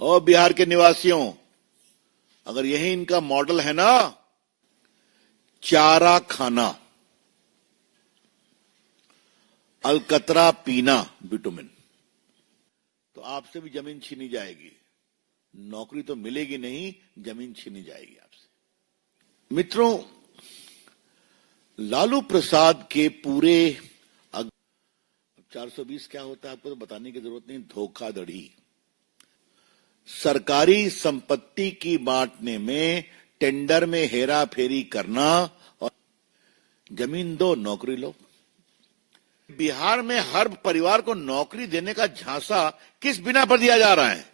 और बिहार के निवासियों, अगर यही इनका मॉडल है ना, चारा खाना, अलकतरा पीना, बिटुमिन, तो आपसे भी जमीन छीनी जाएगी। नौकरी तो मिलेगी नहीं, जमीन छीनी जाएगी आपसे। मित्रों, लालू प्रसाद के पूरे 420 क्या होता है आपको तो बताने की जरूरत नहीं, धोखाधड़ी। सरकारी संपत्ति की बांटने में, टेंडर में हेरा फेरी करना और जमीन दो नौकरी लो। बिहार में हर परिवार को नौकरी देने का झांसा किस बिना पर दिया जा रहा है?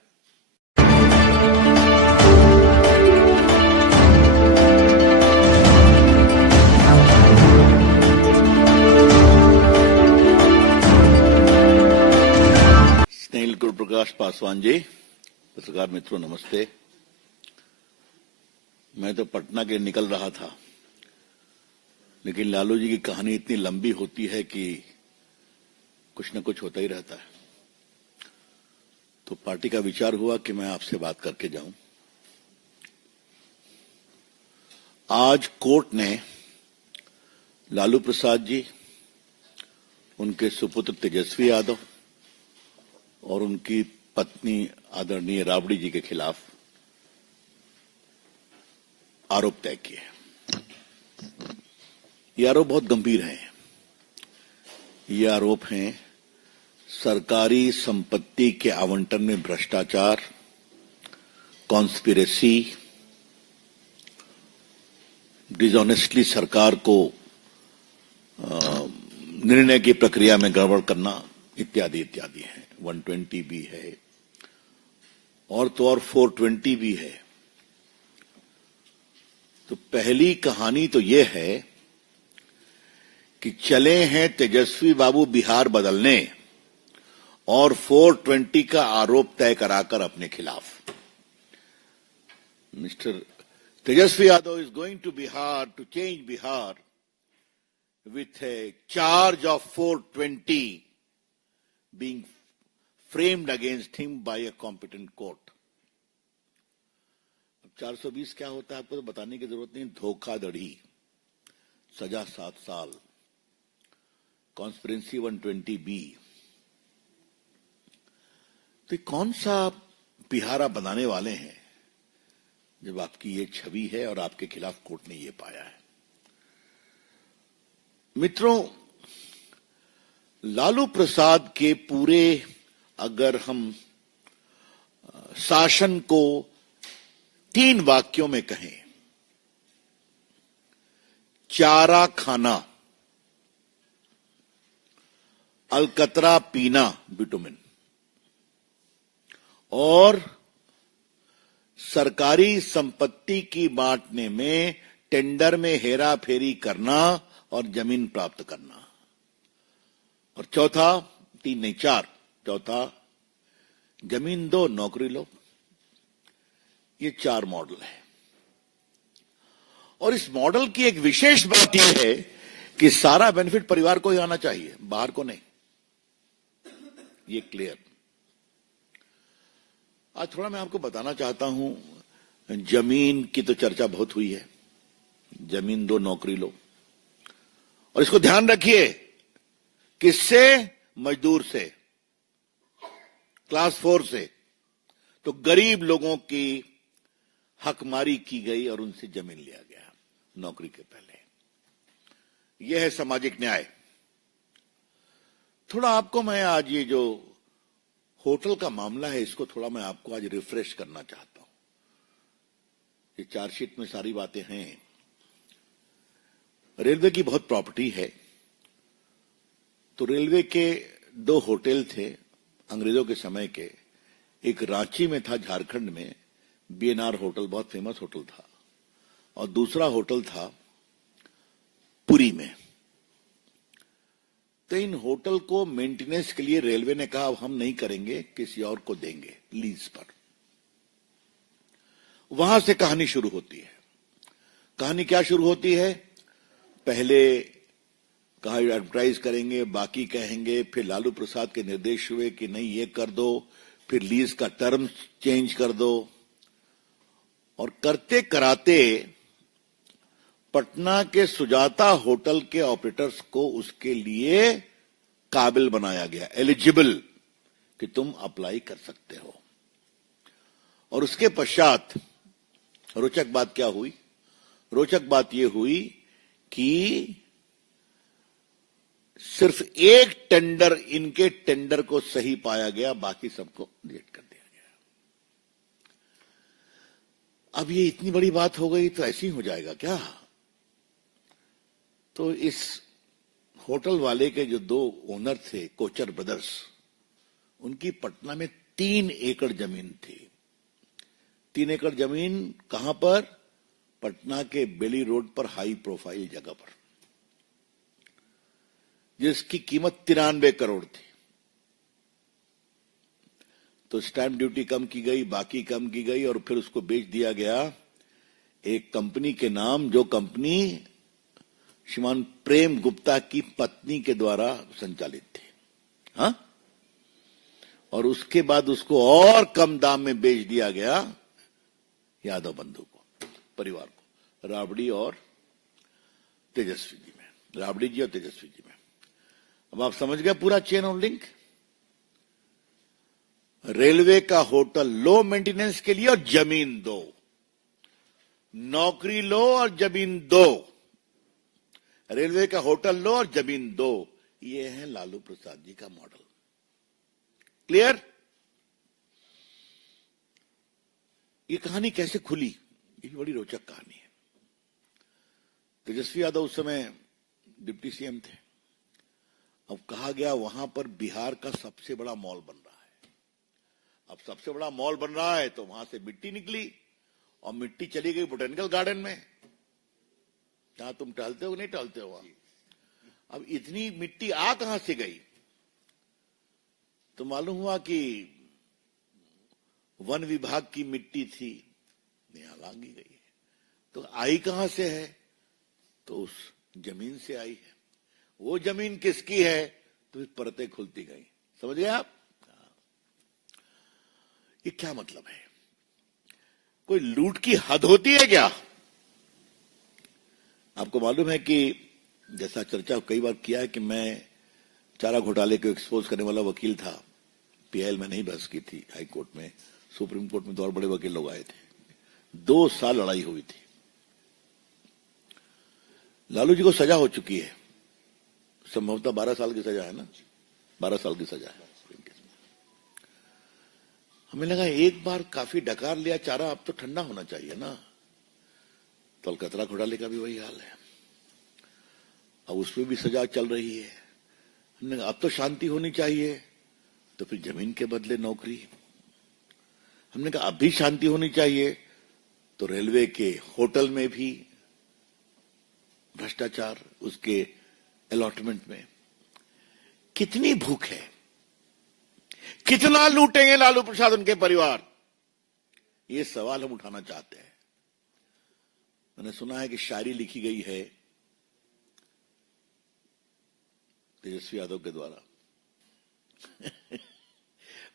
स्नेहिल गुरु प्रकाश पासवान जी, पत्रकार मित्रों नमस्ते। मैं तो पटना के निकल रहा था, लेकिन लालू जी की कहानी इतनी लंबी होती है कि कुछ न कुछ होता ही रहता है। तो पार्टी का विचार हुआ कि मैं आपसे बात करके जाऊं। आज कोर्ट ने लालू प्रसाद जी, उनके सुपुत्र तेजस्वी यादव और उनकी पत्नी आदरणीय राबड़ी जी के खिलाफ आरोप तय किए। ये आरोप बहुत गंभीर हैं। ये आरोप हैं सरकारी संपत्ति के आवंटन में भ्रष्टाचार, कॉन्स्पिरेसी, डिसऑनेस्टली सरकार को निर्णय की प्रक्रिया में गड़बड़ करना, इत्यादि इत्यादि है। 120 भी है और तो और 420 भी है। तो पहली कहानी तो यह है कि चले हैं तेजस्वी बाबू बिहार बदलने और 420 का आरोप तय कराकर अपने खिलाफ। Mister Tejashwi Yadav is going to Bihar to change Bihar with a charge of 420 being framed against him by a competent court. 420 क्या होता है आपको तो बताने की जरूरत नहीं, धोखाधड़ी, सजा 7 साल, कॉन्स्पिरेसी 120B। तो कौन सा बिहारा बनाने वाले हैं जब आपकी ये छवि है और आपके खिलाफ कोर्ट ने ये पाया है? मित्रों, लालू प्रसाद के पूरे अगर हम शासन को 3 वाक्यों में कहें, चारा खाना, अलकतरा पीना, बिटुमिन, और सरकारी संपत्ति की बांटने में, टेंडर में हेरा फेरी करना और जमीन प्राप्त करना, और चौथा, 3 नहीं 4, चौथा जमीन दो नौकरी लो। ये 4 मॉडल है। और इस मॉडल की एक विशेष बात यह है कि सारा बेनिफिट परिवार को ही आना चाहिए, बाहर को नहीं। ये क्लियर। आज थोड़ा मैं आपको बताना चाहता हूं, जमीन की तो चर्चा बहुत हुई है, जमीन दो नौकरी लो, और इसको ध्यान रखिए, किससे? मजदूर से, क्लास 4 से। तो गरीब लोगों की हकमारी की गई और उनसे जमीन लिया गया नौकरी के पहले। यह है सामाजिक न्याय। थोड़ा आपको मैं आज ये जो होटल का मामला है, इसको थोड़ा मैं आपको आज रिफ्रेश करना चाहता हूं। ये चार्जशीट में सारी बातें हैं। रेलवे की बहुत प्रॉपर्टी है। तो रेलवे के 2 होटल थे अंग्रेजों के समय के। एक रांची में था, झारखंड में, बीएनआर होटल, बहुत फेमस होटल था, और दूसरा होटल था पुरी में। तो इन होटल को मेंटेनेंस के लिए रेलवे ने कहा, अब हम नहीं करेंगे, किसी और को देंगे लीज पर। वहां से कहानी शुरू होती है। कहानी क्या शुरू होती है? पहले कहा एडवर्टाइज करेंगे, बाकी कहेंगे, फिर लालू प्रसाद के निर्देश हुए कि नहीं ये कर दो, फिर लीज का टर्म चेंज कर दो, और करते कराते पटना के सुजाता होटल के ऑपरेटर्स को उसके लिए काबिल बनाया गया, एलिजिबल, कि तुम अप्लाई कर सकते हो। और उसके पश्चात रोचक बात क्या हुई? रोचक बात यह हुई कि सिर्फ एक टेंडर, इनके टेंडर को सही पाया गया, बाकी सबको रिजेक्ट कर दिया गया। अब ये इतनी बड़ी बात हो गई तो ऐसी हो जाएगा क्या? तो इस होटल वाले के जो दो ओनर थे, कोचर ब्रदर्स, उनकी पटना में 3 एकड़ जमीन थी। 3 एकड़ जमीन कहां पर? पटना के बेली रोड पर, हाई प्रोफाइल जगह पर, जिसकी कीमत 93 करोड़ थी। तो स्टैंप ड्यूटी कम की गई, बाकी कम की गई, और फिर उसको बेच दिया गया एक कंपनी के नाम, जो कंपनी श्रीमान प्रेम गुप्ता की पत्नी के द्वारा संचालित थी। हाँ, और उसके बाद उसको और कम दाम में बेच दिया गया यादव बंधु को, परिवार को, राबड़ी और तेजस्वी जी में, राबड़ी जी और तेजस्वी जी में। अब आप समझ गए पूरा चेन ऑफ लिंक। रेलवे का होटल लो मेंटेनेंस के लिए और जमीन दो, नौकरी लो और जमीन दो, रेलवे का होटल लो और जमीन दो, ये है लालू प्रसाद जी का मॉडल। क्लियर? ये कहानी कैसे खुली? ये बड़ी रोचक कहानी है। तेजस्वी यादव उस समय डिप्टी सीएम थे। अब कहा गया वहां पर बिहार का सबसे बड़ा मॉल बन रहा है। अब सबसे बड़ा मॉल बन रहा है तो वहां से मिट्टी निकली, और मिट्टी चली गई बोटेनिकल गार्डन में, जहां तुम टहलते हो नहीं टहलते हो वहां। अब इतनी मिट्टी आ कहां से गई? तो मालूम हुआ कि वन विभाग की मिट्टी थी, यहां लांगी गई है। तो आई कहां से है? तो उस जमीन से आई है। वो जमीन किसकी है? तो फिर परतें खुलती गई। समझ गए आप? ये क्या मतलब है? कोई लूट की हद होती है क्या? आपको मालूम है कि जैसा चर्चा कई बार किया है कि मैं चारा घोटाले को एक्सपोज करने वाला वकील था। पीआईएल में नहीं बहस की थी, हाई कोर्ट में, सुप्रीम कोर्ट में तो और बड़े वकील लोग आए थे। 2 साल लड़ाई हुई थी। लालू जी को सजा हो चुकी है, संभवतः 12 साल की सजा है ना, 12 साल की सजा है। हमें लगा एक बार काफी डकार लिया चारा, अब तो ठंडा होना चाहिए ना। तो अलकतरा घोटाले का भी वही हाल है, अब उसमें भी सजा चल रही है। हमने कहा अब तो शांति होनी चाहिए, तो फिर जमीन के बदले नौकरी। हमने कहा अब भी शांति होनी चाहिए, तो रेलवे के होटल में भी भ्रष्टाचार, उसके अलॉटमेंट में। कितनी भूख है, कितना लूटेंगे लालू प्रसाद उनके परिवार? ये सवाल हम उठाना चाहते हैं। मैंने सुना है कि शायरी लिखी गई है तेजस्वी यादव के द्वारा।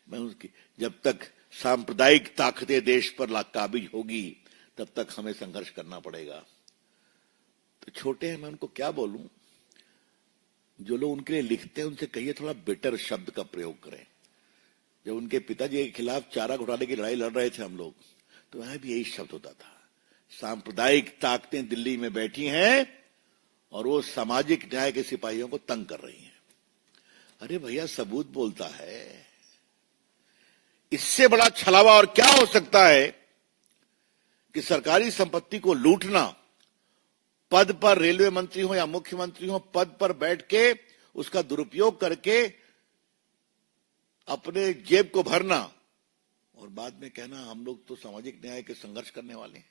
मैं उसकी, जब तक सांप्रदायिक ताकतें देश पर काबिज होगी तब तक हमें संघर्ष करना पड़ेगा। तो छोटे हैं, मैं उनको क्या बोलूं? जो लोग उनके लिए लिखते हैं उनसे कहिए थोड़ा बेटर शब्द का प्रयोग करें। जब उनके पिताजी के खिलाफ चारा घोटाले की लड़ाई लड़ रहे थे हम लोग, तो वहां भी यही शब्द होता था, सांप्रदायिक ताकतें दिल्ली में बैठी हैं और वो सामाजिक न्याय के सिपाहियों को तंग कर रही हैं। अरे भैया, सबूत बोलता है। इससे बड़ा छलावा और क्या हो सकता है कि सरकारी संपत्ति को लूटना, पद पर रेलवे मंत्री हो या मुख्यमंत्री हो, पद पर बैठ के उसका दुरुपयोग करके अपने जेब को भरना और बाद में कहना हम लोग तो सामाजिक न्याय के संघर्ष करने वाले हैं।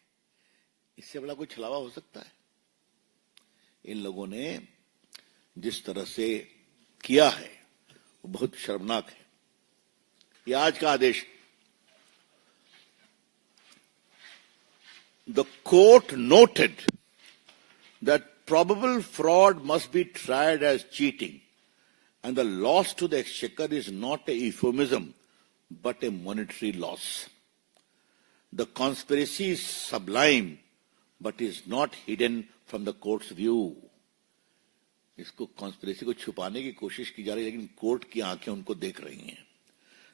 इससे बड़ा कोई छलावा हो सकता है? इन लोगों ने जिस तरह से किया है वो बहुत शर्मनाक है। ये आज का आदेश। The court noted that probable fraud must be tried as cheating and the loss to the exchequer is not a euphemism but a monetary loss. The conspiracy is sublime, but is not hidden from the court's view. इसको conspiracy को छुपाने की कोशिश की जा रही है, लेकिन कोर्ट की आंखें उनको देख रही हैं.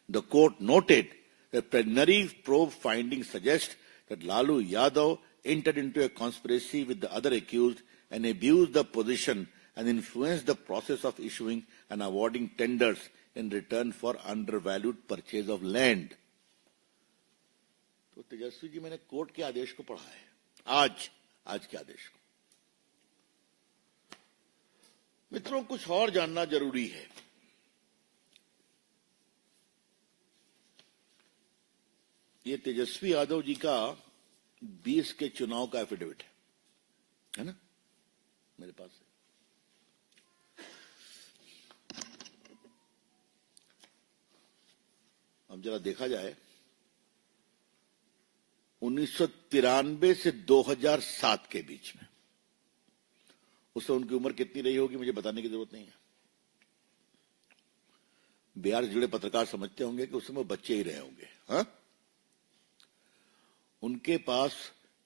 The court noted that preliminary probe findings suggest that Lalu Yadav entered into a conspiracy with the other accused and abused the position and influenced the process of issuing and awarding tenders in return for undervalued purchase of land. तो तेजस्वी जी, मैंने court के आदेश को पढ़ा है, आज के आदेश को. मित्रों, कुछ और जानना जरूरी है. ये तेजस्वी यादव जी का 20 के चुनाव का एफिडेविट है ना, मेरे पास है. अब जरा देखा जाए, 1993 से 2007 के बीच में, उससे उनकी उम्र कितनी रही होगी मुझे बताने की जरूरत नहीं है. बिहार से जुड़े पत्रकार समझते होंगे कि उस समय बच्चे ही रहे होंगे. हाँ, उनके पास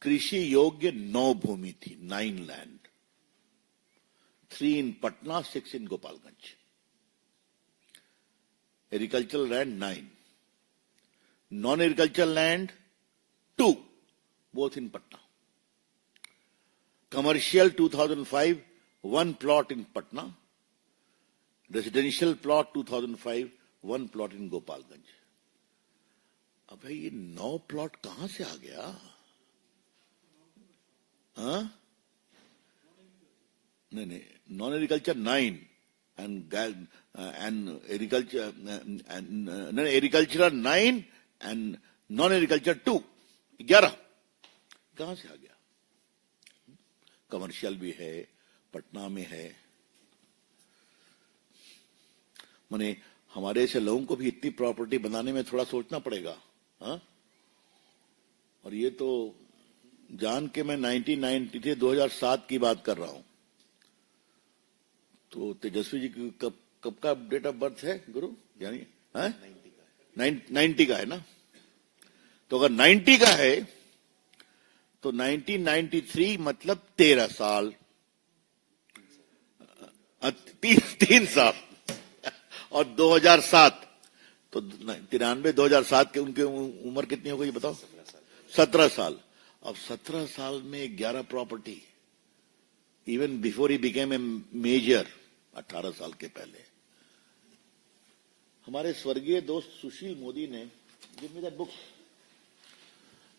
कृषि योग्य 9 भूमि थी, 9 land, 3 in Patna, 6 in Gopalganj. Agricultural land 9, non agricultural land 2, both in Patna. Commercial 2005, 1 plot in Patna. Residential plot 2005, 1 plot in Gopalganj. अब भाई ये 9 प्लॉट कहां से आ गया? हाँ, नहीं, non agriculture 9 and agriculture and agricultural 9 and non agriculture 2, 11 कहां से आ गया? कमर्शियल भी है, पटना में है. माने हमारे ऐसे लोगों को भी इतनी प्रॉपर्टी बनाने में थोड़ा सोचना पड़ेगा. हाँ, और ये तो जान के मैं 1993 2007 की बात कर रहा हूं. तो तेजस्वी जी की कब का डेट ऑफ बर्थ है गुरु? यानी 90 का है ना. तो अगर 90 का है तो 1993 मतलब 13 साल, 3 साल, और 2007 तो 93 2007 के उनकी उम्र कितनी हो गई बताओ? 17 साल. अब 17 साल में 11 property, even before he became a major, 18 साल के पहले. हमारे स्वर्गीय दोस्त सुशील मोदी ने गिव मी दैट बुक.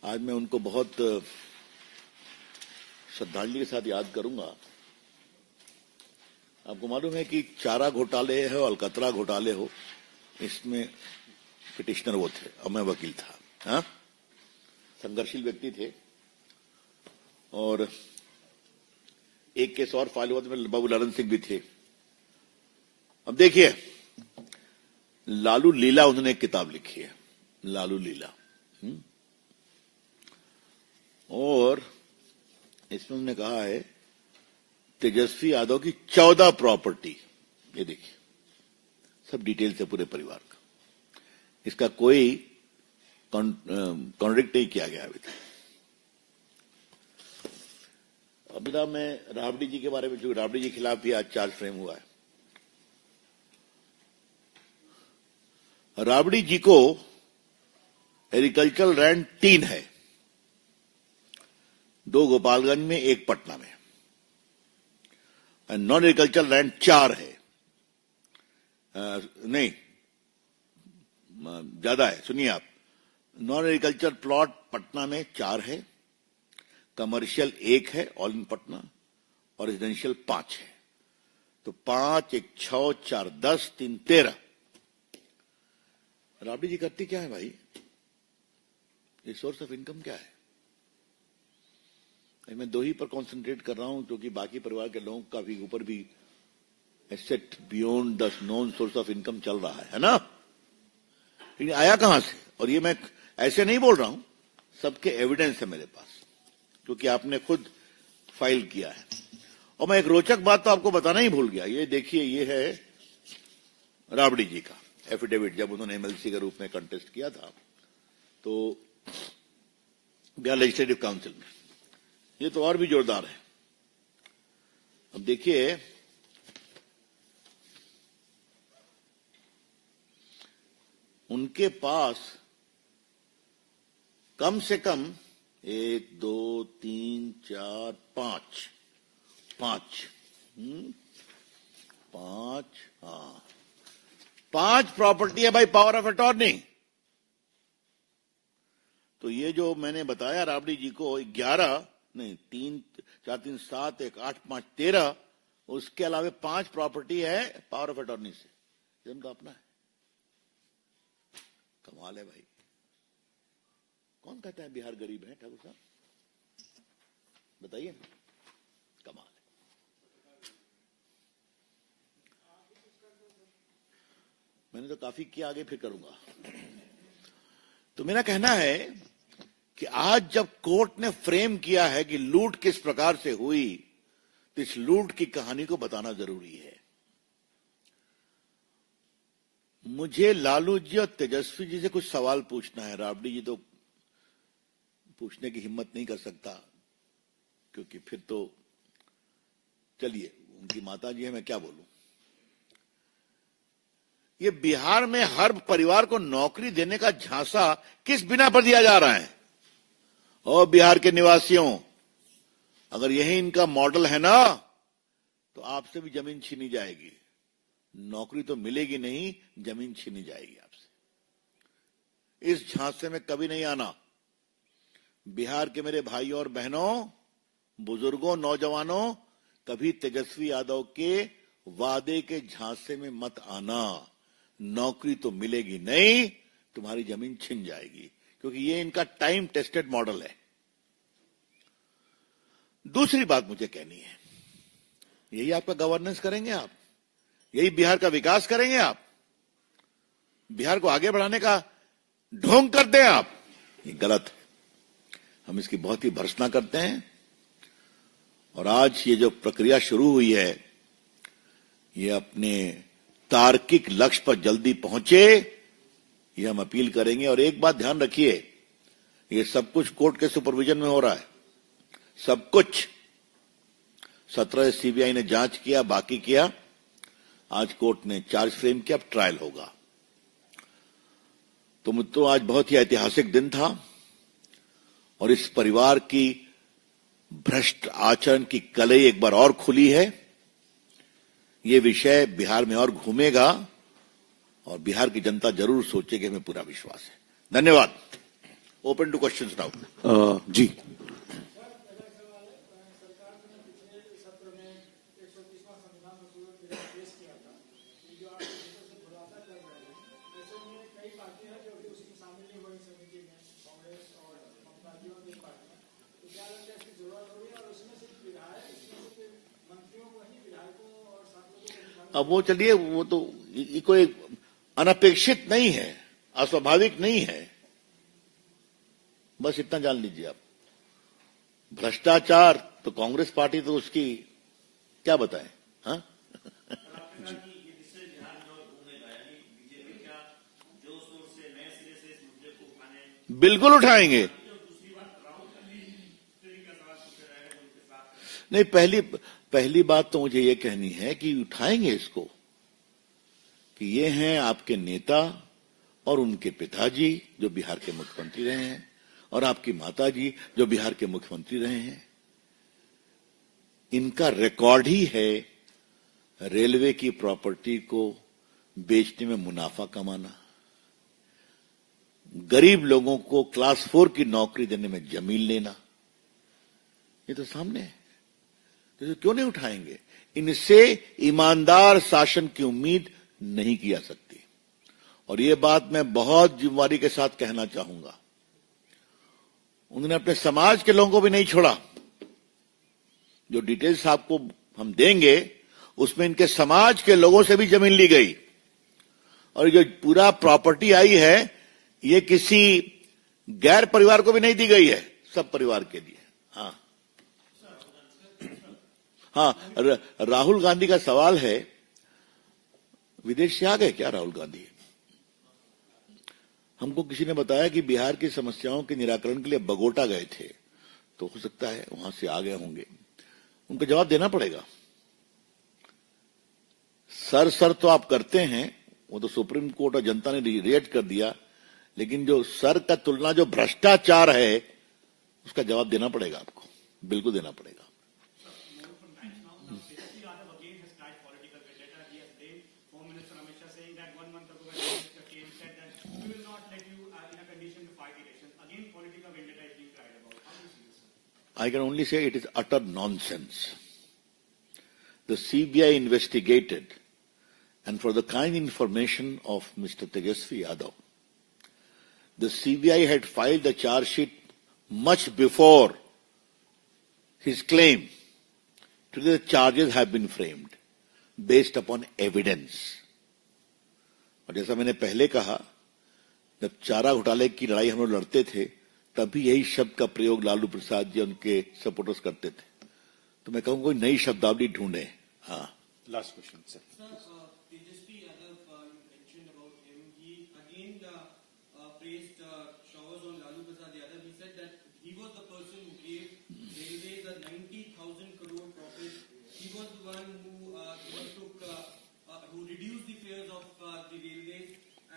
आज मैं उनको बहुत श्रद्धांजलि के साथ याद करूंगा. आपको मालूम है कि चारा घोटाले हो, अलकतरा घोटाले हो, इसमें पिटिशनर वो थे और मैं वकील था. हाँ, संघर्षशील व्यक्ति थे. और एक केस और फाइल हुआ था, बाबू लालन सिंह भी थे. अब देखिए, लालू लीला उन्होंने एक किताब लिखी है, लालू लीला. और इसमें उन्होंने कहा है तेजस्वी यादव की 14 प्रॉपर्टी. ये देखिए, सब डिटेल से पूरे परिवार का. इसका कोई कॉन्ट्रडिक्ट नहीं किया गया अभी तक. अभी ना मैं राबड़ी जी के बारे में, जो राबड़ी जी के खिलाफ भी आज चार्ज फ्रेम हुआ है. राबड़ी जी को एग्रीकल्चरल लैंड 3 है, 2 गोपालगंज में, 1 पटना में. नॉन एग्रीकल्चर लैंड 4 है. नहीं, ज्यादा है, सुनिए आप. नॉन एग्रीकल्चर प्लॉट पटना में 4 है, कमर्शियल 1 है ऑल इन पटना, और रेजिडेंशियल 5 है. तो 5, 1, 6, 4, 10, 3, 13. राबड़ी जी करती क्या है भाई? ये सोर्स ऑफ इनकम क्या है? मैं 2 ही पर कॉन्सेंट्रेट कर रहा हूं, क्योंकि बाकी परिवार के लोगों का भी ऊपर भी asset beyond the non source of income चल रहा है ना. लेकिन आया कहां से? और ये मैं ऐसे नहीं बोल रहा हूं, सबके एविडेंस है मेरे पास, क्योंकि आपने खुद फाइल किया है. और मैं एक रोचक बात तो आपको बताना ही भूल गया. ये देखिए, ये है राबड़ी जी का एफिडेविट जब उन्होंने एमएलसी के रूप में कंटेस्ट किया था तो बिहार लेजिस्लेटिव काउंसिल में, ये तो और भी जोरदार है। अब देखिए, उनके पास कम से कम 1 2 3 4 5 5 प्रॉपर्टी है भाई, पावर ऑफ अटॉर्नी। तो ये जो मैंने बताया राबड़ी जी को 11 नहीं 3 4 3 7 1 8 5 13, उसके अलावा 5 प्रॉपर्टी है पावर ऑफ अटॉर्नी से, ये उनका अपना है। कमाल है भाई। कौन कहता है बिहार गरीब है ठाकुर साहब, बताइए। कमाल है। मैंने तो काफी किया, आगे फिर करूंगा। तो मेरा कहना है कि आज जब कोर्ट ने फ्रेम किया है कि लूट किस प्रकार से हुई, तो इस लूट की कहानी को बताना जरूरी है। मुझे लालू जी और तेजस्वी जी से कुछ सवाल पूछना है। राबड़ी जी तो पूछने की हिम्मत नहीं कर सकता, क्योंकि फिर तो चलिए, उनकी माता जी है, मैं क्या बोलूं। ये बिहार में हर परिवार को नौकरी देने का झांसा किस बिना पर दिया जा रहा है? और बिहार के निवासियों, अगर यही इनका मॉडल है ना, तो आपसे भी जमीन छीनी जाएगी। नौकरी तो मिलेगी नहीं, जमीन छीनी जाएगी आपसे। इस झांसे में कभी नहीं आना। बिहार के मेरे भाइयों और बहनों, बुजुर्गों, नौजवानों, कभी तेजस्वी यादव के वादे के झांसे में मत आना। नौकरी तो मिलेगी नहीं, तुम्हारी जमीन छिन जाएगी, क्योंकि ये इनका टाइम टेस्टेड मॉडल है। दूसरी बात मुझे कहनी है, यही आपका गवर्नेंस करेंगे आप? यही बिहार का विकास करेंगे आप? बिहार को आगे बढ़ाने का ढोंग करते हैं आप? ये गलत है। हम इसकी बहुत ही भर्त्सना करते हैं। और आज ये जो प्रक्रिया शुरू हुई है, ये अपने तार्किक लक्ष्य पर जल्दी पहुंचे, ये हम अपील करेंगे। और एक बात ध्यान रखिए, ये सब कुछ कोर्ट के सुपरविजन में हो रहा है। सब कुछ 17 सीबीआई ने जांच किया, बाकी किया, आज कोर्ट ने चार्ज फ्रेम किया, अब ट्रायल होगा। तो आज बहुत ही ऐतिहासिक दिन था, और इस परिवार की भ्रष्ट आचरण की कलई एक बार और खुली है। ये विषय बिहार में और घूमेगा, और बिहार की जनता जरूर सोचेगी, हमें पूरा विश्वास है। धन्यवाद। Open to questions now. जी, अब वो चलिए, वो तो ये कोई अनपेक्षित नहीं है, अस्वाभाविक नहीं है। बस इतना जान लीजिए आप। भ्रष्टाचार तो कांग्रेस पार्टी तो उसकी क्या बताएं, हाँ? बिल्कुल उठाएंगे। नहीं, पहली बात तो मुझे ये कहनी है कि उठाएंगे इसको, कि ये हैं आपके नेता और उनके पिताजी जो बिहार के मुख्यमंत्री रहे हैं, और आपकी माताजी जो बिहार के मुख्यमंत्री रहे हैं। इनका रिकॉर्ड ही है रेलवे की प्रॉपर्टी को बेचने में मुनाफा कमाना, गरीब लोगों को क्लास 4 की नौकरी देने में जमीन लेना। ये तो सामने है, तो क्यों नहीं उठाएंगे? इनसे ईमानदार शासन की उम्मीद नहीं की जा सकती। और ये बात मैं बहुत जिम्मेदारी के साथ कहना चाहूंगा, उन्होंने अपने समाज के लोगों को भी नहीं छोड़ा। जो डिटेल्स आपको हम देंगे, उसमें इनके समाज के लोगों से भी जमीन ली गई, और जो पूरा प्रॉपर्टी आई है, ये किसी गैर परिवार को भी नहीं दी गई है, सब परिवार के लिए। हाँ, राहुल गांधी का सवाल है, विदेश से आ गए क्या राहुल गांधी? हमको किसी ने बताया कि बिहार की समस्याओं के निराकरण के लिए बगोटा गए थे, तो हो सकता है वहां से आ गए होंगे। उनको जवाब देना पड़ेगा। सर तो आप करते हैं, वो तो सुप्रीम कोर्ट और जनता ने रिजेक्ट कर दिया, लेकिन जो सर का तुलना जो भ्रष्टाचार है उसका जवाब देना पड़ेगा आपको, बिल्कुल देना पड़ेगा। I can only say it is utter nonsense. The CBI investigated, and for the kind information of Mr. Tejasvi Yadav, the CBI had filed the charge sheet much before his claim. Today the charges have been framed based upon evidence. और जैसा मैंने पहले कहा, जब चारा घोटाले की लड़ाई हम लोग लड़ते थे, तभी यही शब्द का प्रयोग लालू प्रसाद जी उनके सपोर्टर्स करते थे। तो मैं कहूंगा कोई नई शब्दावली ढूंढे। हाँ, last question sir. Tejasvi Yadav, you mentioned about him. He again praised showers on Lalu Prasad Yadav. He said that he was the person who gave railways a 90,000 crore profit. He was the one who who reduced the fares of the railways,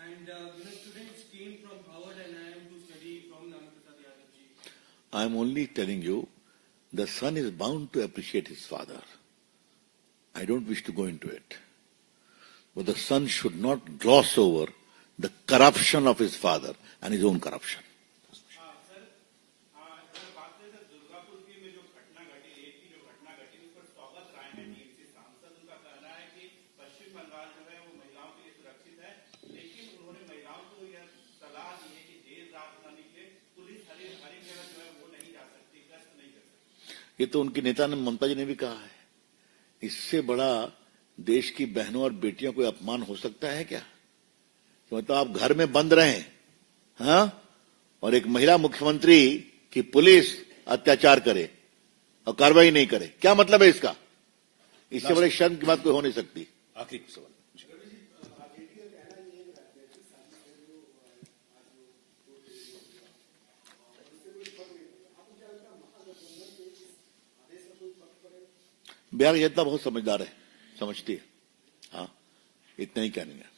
and students came from Howard and IIM to study from Lalu Prasad Yadav ji. I am only telling you, the son is bound to appreciate his father. I don't wish to go into it. But the son should not gloss over the corruption of his father and his own corruption. ये तो उनके नेता ने, ममता जी ने भी कहा है। इससे बड़ा देश की बहनों और बेटियों को अपमान हो सकता है क्या? तो मतलब आप घर में बंद रहें, हाँ, और एक महिला मुख्यमंत्री की पुलिस अत्याचार करे और कार्रवाई नहीं करे, क्या मतलब है इसका? इससे बड़े शर्म की बात कोई हो नहीं सकती। आखिरी सवाल। बिहार की जनता बहुत समझदार है, समझती है। हाँ, इतना ही कहनी है।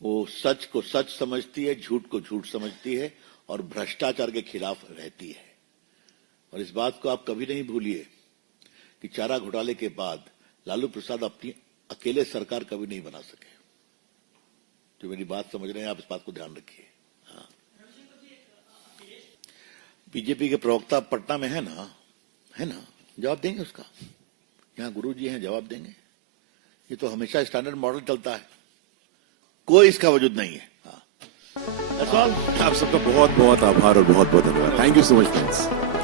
वो सच को सच समझती है, झूठ को झूठ समझती है और भ्रष्टाचार के खिलाफ रहती है। और इस बात को आप कभी नहीं भूलिए कि चारा घोटाले के बाद लालू प्रसाद अपनी अकेले सरकार कभी नहीं बना सके। जो मेरी बात समझ रहे हैं आप, इस बात को ध्यान रखिए। हाँ, बीजेपी के प्रवक्ता पटना में है ना, जवाब देंगे उसका। यहाँ गुरु जी हैं, जवाब देंगे। ये तो हमेशा स्टैंडर्ड मॉडल चलता है, कोई इसका वजूद नहीं है। हाँ, आप सबका बहुत बहुत आभार और बहुत बहुत धन्यवाद। Thank you so much friends.